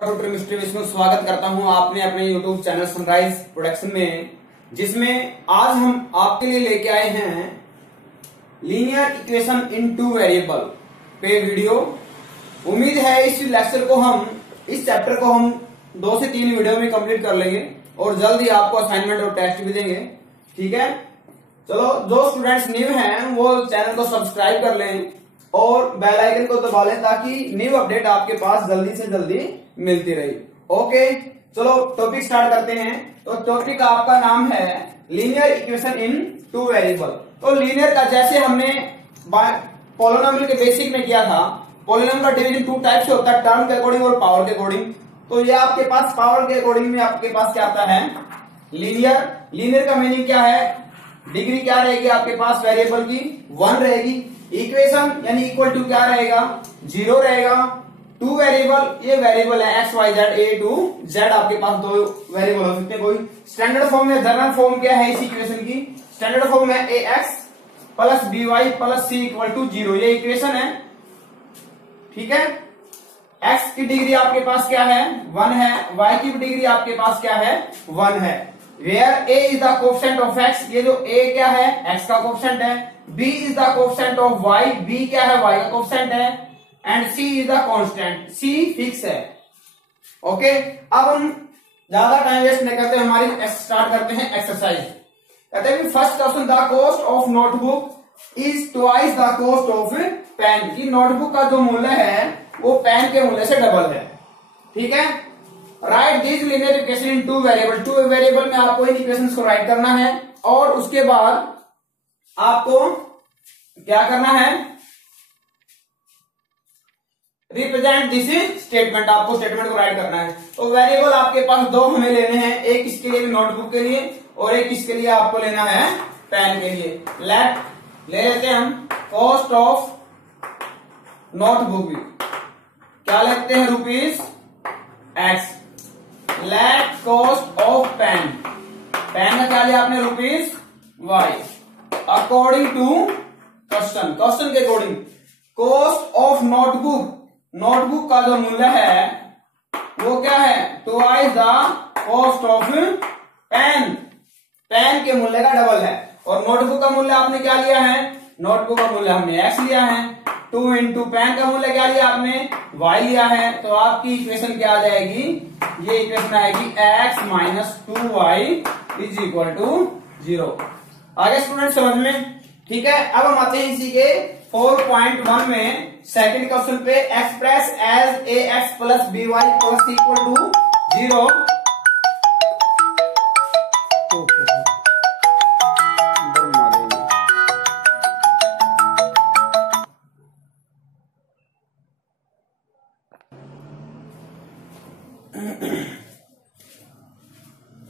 Mister Vishnu स्वागत करता हूं आपने अपने YouTube चैनल सनराइज प्रोडक्शन में, जिसमें आज हम आपके लिए लेके आए हैं linear equation in two variable पे वीडियो। उम्मीद है इस चैप्टर को हम 2 से 3 वीडियो में कंप्लीट कर लेंगे और जल्द ही आपको असाइनमेंट और टेस्ट भी देंगे। ठीक है, चलो जो स्टूडेंट्स न्यू हैं वो चैनल को सब्सक्राइब कर लें और बेल आइकन को दबा लें ताकि न्यू अपडेट आपके पास जल्दी से जल्दी मिलती रही। ओके, चलो टॉपिक स्टार्ट करते हैं। तो टॉपिक आपका नाम है linear equation in two variable. तो लीनियर का जैसे हमने पॉलिनोमियल के बेसिक में किया था, पॉलिनोमियल का डिवीजन 2 टाइप से होता है, टर्म के अकॉर्डिंग और पावर के अकॉर्डिंग। तो ये आपके पास पावर के अकॉर्डिंग में आपके पास क्या आता है, लीनियर। लीनियर का मीनिंग क्या है, डिग्री क्या रहेगी आपके पास वेरिएबल की, 1 रहेगी। इक्वेशन यानी इक्वल टू क्या रहेगा, 0 रहेगा। टू वेरिएबल, ये वेरिएबल है X Y Z, A to Z, आपके पास 2 वेरिएबल हो सकते हैं कोई। स्टैंडर्ड फॉर्म में, जनरल फॉर्म क्या है इस इक्वेशन की, स्टैंडर्ड फॉर्म है A X plus B Y plus C equal to 0, ये इक्वेशन है। ठीक है, एक्स की डिग्री आपके पास क्या है, 1 है। वाई की डिग्री आपके पास क्या है, 1 है। Where a is the coefficient of x, ये जो ए क्या है, एक्स का कोएफिशिएंट है। B is the coefficient of y, b क्या है, वाई का कोएफिशिएंट है। And c is the constant, c fix है। ओके, अब हम ज्यादा टाइम वेस्ट नहीं करते, हमारी स्टार्ट करते हैं एक्सरसाइज। कहते हैं first question, the cost of notebook is twice the cost of pen, की नोटबुक का जो मूल्य है वो पेन के मूल्य से डबल है। ठीक है, right this linear equation in two variable, two variable में आपको इन इक्वेशंस को राइट करना है और उसके बाद आपको क्या करना है, रिप्रेजेंट दिस स्टेटमेंट, आपको स्टेटमेंट को राइट करना है। तो वेरिएबल आपके पास 2 हमें लेने हैं, एक इसके लिए नोटबुक के लिए और एक इसके लिए आपको लेना है पेन के लिए। लेट ले लेते हैं हम कॉस्ट ऑफ नोटबुक भी, क्या लेते हैं, rupees X. Let cost of pen, pen का क्या लिया आपने, rupees Y. According to question, question के according cost of notebook, notebook का जो मूल्य है वो क्या है, twice the cost of pen, pen के मूल्य का डबल है। और नोटबुक का मूल्य आपने क्या लिया है, नोटबुक का मूल्य हमने एक्स लिया है। 2 इंटू पेन का मूल्य क्या लिया आपने, वाई लिया है। तो आपकी इक्वेशन क्या आ जाएगी, ये इक्वेशन आएगी x minus 2y is equal to 0। आगे स्टूडेंट समझ में। ठीक है, अब हम आते हैं इसी के 4.1 में सेकंड क्वेश्चन पे, express as A X plus B Y plus equal to 0।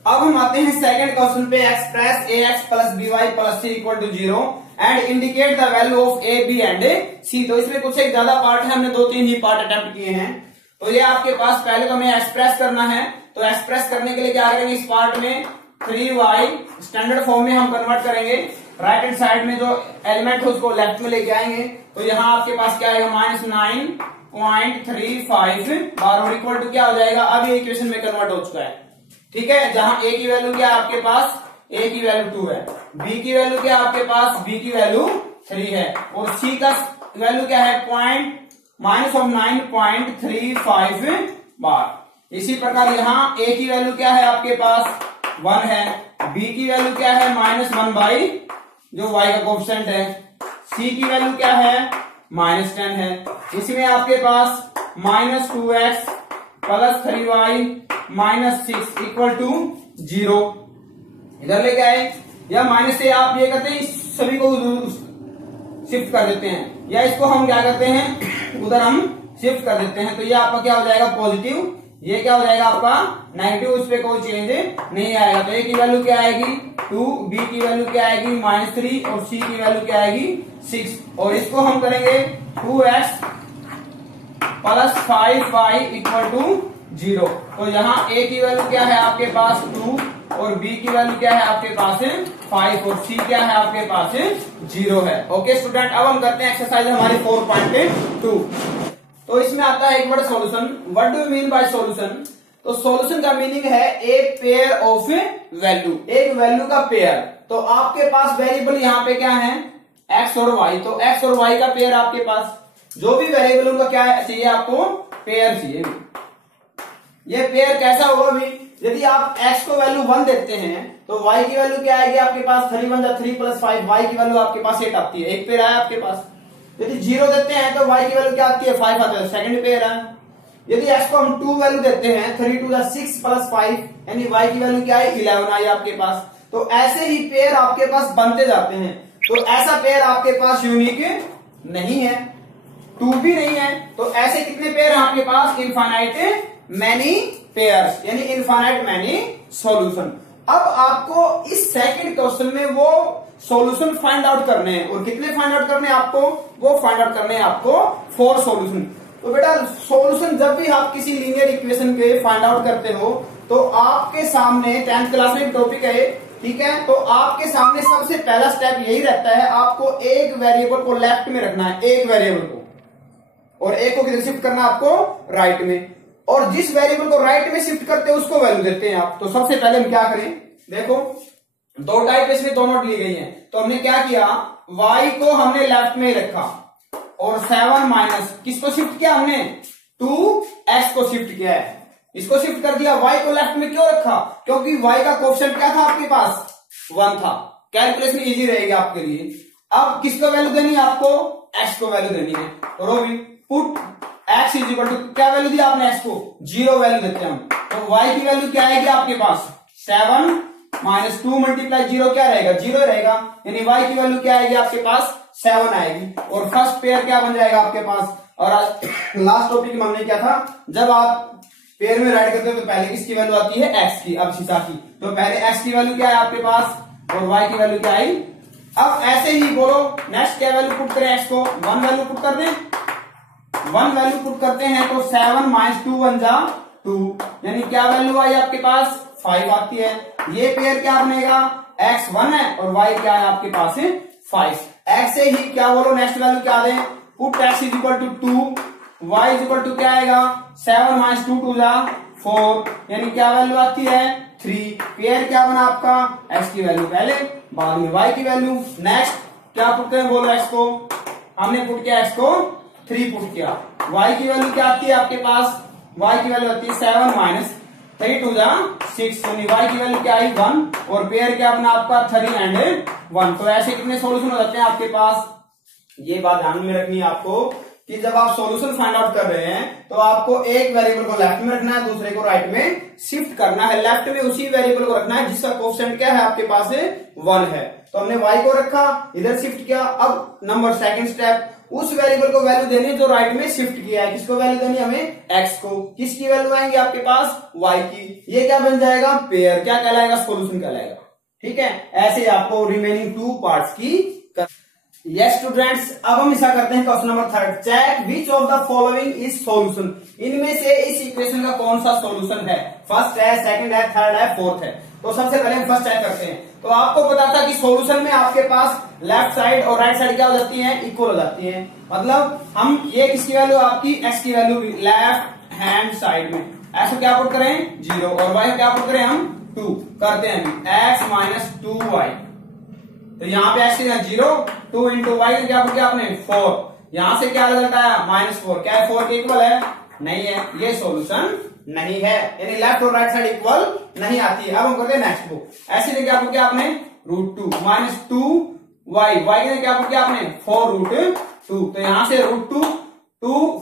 अब हम आते हैं सेकंड क्वेश्चन पे, express A X plus B Y plus C equal to 0 and indicate the value of A B and C. तो इसमें कुछ एक ज्यादा पार्ट है, हमने 2-3 ही पार्ट अटेम्प्ट किए हैं। तो ये आपके पास पहले तो हमें एक्सप्रेस करना है। तो एक्सप्रेस करने के लिए क्या करेंगे, इस पार्ट में 3y स्टैंडर्ड फॉर्म में हम कन्वर्ट करेंगे। राइट हैंड साइड में जो एलिमेंट है उसको लेफ्ट में लेके आएंगे। तो यहाँ आपके पास क्या आएगा, -9.35 बार और इक्वल टू क्या हो जाएगा, अब ये इक्वेशन में कन्वर्ट हो चुका है। ठीक है, जहां ए की वैल्यू क्या है आपके पास, ए की वैल्यू 2 है, बी की वैल्यू क्या है आपके पास, बी की वैल्यू 3 है और सी का वैल्यू क्या है, -9.35 बार। इसी प्रकार यहाँ ए की वैल्यू क्या है आपके पास, 1 है, बी की वैल्यू क्या है, -1 बाई जो वाई का कोएफिशिएंट है, सी की वैल्यू क्या है, -10 है। इसमें आपके पास -2x plus 3y minus 6 equal to 0 इधर लेके आए, या माइनस से आप ये करते हैं सभी को शिफ्ट कर देते हैं, या इसको हम क्या करते हैं उधर हम शिफ्ट कर देते हैं। तो ये आपका क्या हो जाएगा, पॉजिटिव, ये क्या हो जाएगा आपका नेगेटिव, उस पर कोई चेंज नहीं आएगा। तो ए की वैल्यू क्या आएगी 2, बी की वैल्यू क्या आएगी -3 और सी की वैल्यू क्या आएगी 6। और इसको हम करेंगे 2x plus 5y equal to 0। तो यहाँ ए की वैल्यू क्या है आपके पास 2 और बी की वैल्यू क्या है आपके पास 5 और सी क्या है आपके पास 0 है। ओके स्टूडेंट, अब हम करते हैं एक्सरसाइज हमारी 4.2। तो इसमें आता है एक word solution. What do you mean by solution? तो सॉल्यूशन का मीनिंग है ए पेयर ऑफ वैल्यू, एक वैल्यू का पेयर। तो आपके पास वेरिएबल यहाँ पे क्या है, एक्स और वाई। तो एक्स और वाई का पेयर आपके पास, जो भी वेरिएबल उनका क्या चाहिए आपको, पेयर चाहिए। ये पेयर कैसा होगा भी, यदि आप x को वैल्यू 1 देते हैं तो y की वैल्यू क्या आएगी आपके पास, 3 1 3 + 5, y की वैल्यू आपके पास 8 आती है, एक पेयर आया आपके पास। यदि 0 देते हैं तो y की वैल्यू क्या आती है, 5 आता है, सेकंड पेयर है। यदि x को हम 2 वैल्यू देते हैं, 3 2 6 + 5, यानी y की वैल्यू क्या है, 11 आई आपके पास। तो ऐसे ही पेयर आपके पास बनते जाते हैं। तो ऐसा पेयर आपके पास यूनिक नहीं है, 2 भी नहीं है। तो ऐसे कितने पेयर हैं आपके पास, इनफाइनाइट मैनी पेयर्स, यानी इनफाइनाइट मैनी सॉल्यूशन। अब आपको इस सेकंड क्वेश्चन में वो सॉल्यूशन फाइंड आउट करने हैं, और कितने फाइंड आउट करने हैं आपको, वो फाइंड आउट करने हैं आपको 4 सॉल्यूशन। तो बेटा सॉल्यूशन जब भी आप किसी लीनियर इक्वेशन के फाइंड आउट करते हो तो आपके सामने 10th क्लास में एक टॉपिक है, ठीक है, तो आपके सामने सबसे पहला स्टेप यही रहता है, आपको एक वेरिएबल को लेफ्ट में रखना है, एक वेरिएबल को, और एक को किधर शिफ्ट करना है आपको, राइट में। और जिस वेरिएबल को राइट में शिफ्ट करते हैं उसको वैल्यू देते हैं आप। तो सबसे पहले हम क्या करें, देखो 2 टाइप इसमें दोनों ली गई हैं। तो हमने क्या किया, y को हमने लेफ्ट में ही रखा, और 7 माइनस किसको शिफ्ट किया हमने, 2x को शिफ्ट किया है, इसको शिफ्ट कर दिया। y को लेफ्ट में क्यों रखा, क्योंकि y का कोएफिशिएंट क्या था आपके पास, 1 था, कैलकुलेशन इजी रहेगी आपके लिए। अब किसको वैल्यू देनी है आपको, x को वैल्यू देनी है। तो रोवी put x is equal to, क्या वैल्यू दिया आपने x को, 0 वैल्यू देते हैं हम। तो y की वैल्यू क्या आएगी आपके पास, 7 माइनस 2 × 0 क्या रहेगा, 0 रहेगा, यानी y की वैल्यू क्या आएगी आपके पास, 7 आएगी। और फर्स्ट पेयर क्या बन जाएगा आपके पास। और लास्ट टॉपिक में हमने क्या था, जब आप पेयर में राइट करते हो तो पहले किसकी वैल्यू आती है, x की, अब शीशा की। तो पहले x की वैल्यू क्या है आपके पास, और y की वैल्यू क्या आई। अब ऐसे ही बोलो नेक्स्ट क्या वैल्यू पुट करें, x को 1 वैल्यू पुट कर दें, 1 वैल्यू पुट करते हैं तो 7 माइनस 2 1 जा 2, यानी क्या वैल्यू आई आपके पास, 5 आती है। ये पेयर क्या बनेगा, x 1 है और y क्या है आपके पास है 5। ऐसे ही क्या बोलो नेक्स्ट वैल्यू क्या दें, put x is equal to 2, y is equal to क्या आएगा, 7 माइनस 2 2 जा 4, यानी क्या वैल्यू आती है 3। पेयर क्या बना आपका, x की वैल्यू पहले, बाद में y की वैल्यू। नेक्स्ट क्या पुट करें बोलो, x को हमने पुट किया, x को 3 पुट किया। y की वैल्यू क्या आती है आपके पास, y की वैल्यू आती है 7 माइनस 3 2 जा 6, यानी y की वैल्यू क्या आई 1, और पेयर क्या बना आपका 3 एंड 1। तो ऐसे कितने सॉल्यूशन हो जाते हैं आपके पास। ये बात ध्यान में रखनी है आपको कि जब आप सॉल्यूशन फाइंड आउट कर रहे हैं तो आपको एक वेरिएबल को लेफ्ट में रखना है, दूसरे को राइट में शिफ्ट करना है। लेफ्ट में उसी वेरिएबल को रखना है जिसका कोएफिशिएंट क्या है आपके पास है 1 है। तो हमने y को रखा, इधर शिफ्ट किया। अब नंबर सेकंड स्टेप, उस वेरिएबल को वैल्यू देनी जो राइट में शिफ्ट किया है। किसको वैल्यू देनी हमें, x को। किसकी वैल्यू आएंगे आपके पास, y की। ये क्या बन जाएगा, पेयर क्या कहलाएगा, सॉल्यूशन कहलाएगा। ठीक है, ऐसे आपको रिमेनिंग 2 पार्ट्स की। यस स्टूडेंट्स, अब हम ऐसा करते हैं question number 3, check which of the following is solution. इनमें से इस इक्वेशन का कौन सा सॉल्यूशन है, फर्स्ट है, सेकंड है, थर्ड है, फोर्थ है। तो सबसे पहले हम फर्स्ट चेक करते हैं। तो आपको पता था कि सॉल्यूशन में आपके पास लेफ्ट साइड और राइट साइड क्या हो जाती है, इक्वल हो जाती है। मतलब हम ये किसकी वैल्यू आपकी x की वैल्यू लेफ्ट हैंड साइड में, x को क्या पुट करें 0, और y क्या पुट करें हम 2 करते हैं x माइनस 2y। तो यहाँ पे x की 0, 2 इंटू वाई क्या पुट किया आपने 4, यहां से क्या रिजल्ट आया -4। क्या 4 के इक्वल है, नहीं है, ये सॉल्यूशन नहीं है, यानी लेफ्ट और राइट साइड इक्वल नहीं आती है। अब हम करते हैं नेक्स्ट को। ऐसे ने क्या पुट किया आपने √2 माइनस 2y, y ने क्या पुट किया आपने 4√2। तो यहां से √2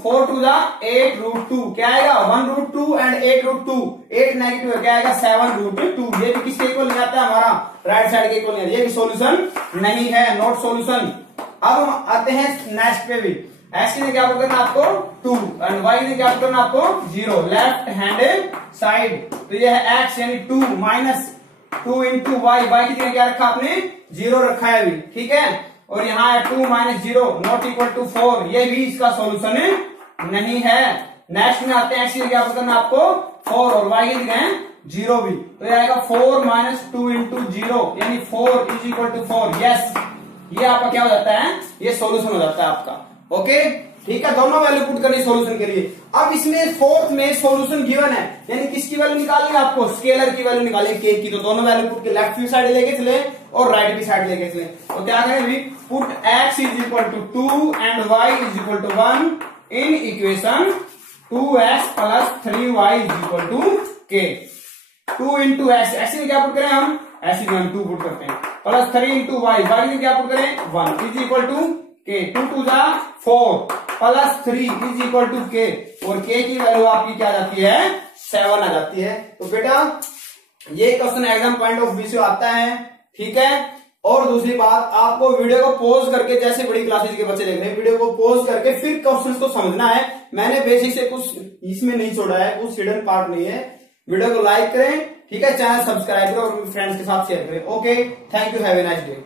4 2 जा 8√2, क्या आएगा 1√2 एंड 8√2, 8 नेगेटिव है, क्या आएगा 7√2। ये भी किसके इक्वल नहीं आता है, हमारा राइट साइड के इक्वल नहीं है, ये भी सॉल्यूशन नहीं है, नॉट सॉल्यूशन। अब हम आते हैं नेक्स्ट पे भी। x ने क्या पुट करना आपको 2 एंड y ने क्या पुट करना आपको 0, लेफ्ट हैंड साइड। तो ये है x यानी 2 माइनस 2 इंटू y, y की जगह क्या रखा आपने 0 रखा है अभी, ठीक है। और यहाँ है 2 माइनस 0 नॉट इक्वल टू 4, ये भी इसका सॉल्यूशन नहीं है। नेक्स्ट में आते हैं, x की क्या पुट करना आपको 4 और y की जगह 0 भी। तो ये आएगा 4 माइनस 2 इंटू 0, यानी 4 इज इक्वल टू 4। यस, ये आपका क्या हो जाता है, ये सॉल्यूशन हो जाता है आपका। ओके, ठीक है, दोनों वैल्यू पुट करनी सॉल्यूशन के लिए। अब इसमें फोर्थ में सॉल्यूशन गिवन है, यानी किसकी वैल्यू निकालनी है आपको, स्केलर की वैल्यू निकालनी के की। तो दोनों वैल्यू पुट के लेफ्ट की साइड लेके चले और राइट की साइड लेके चले। तो क्या करें अभी, put x is equal to 2 and y is equal to 1 in equation 2x plus 3y is equal to k। 2 into x, x में क्या पुट करें हम, ऐसे में हम 2 पुट करते हैं, प्लस 3 इंटू वाई, वाई में क्या पुट करें 1 इज इक्वल टू के। 2 टू जा 4 प्लस 3 इज इक्वल टू के, और के की वैल्यू आपकी क्या जाती है 7 आ जाती है। तो बेटा ये question exam point of view से आता है, ठीक है। और दूसरी बात, आपको वीडियो को पॉज करके, जैसे बड़ी क्लासेज के बच्चे देख रहे हैं, वीडियो को पॉज करके फिर क्वेश्चन को समझना है। मैंने बेसिक से कुछ इसमें नहीं छोड़ा है, कुछ हिडन पार्ट नहीं है। वीडियो को लाइक करें, ठीक है, चैनल सब्सक्राइब करें और फ्रेंड्स के साथ शेयर करें। Okay, thank you, have a nice day.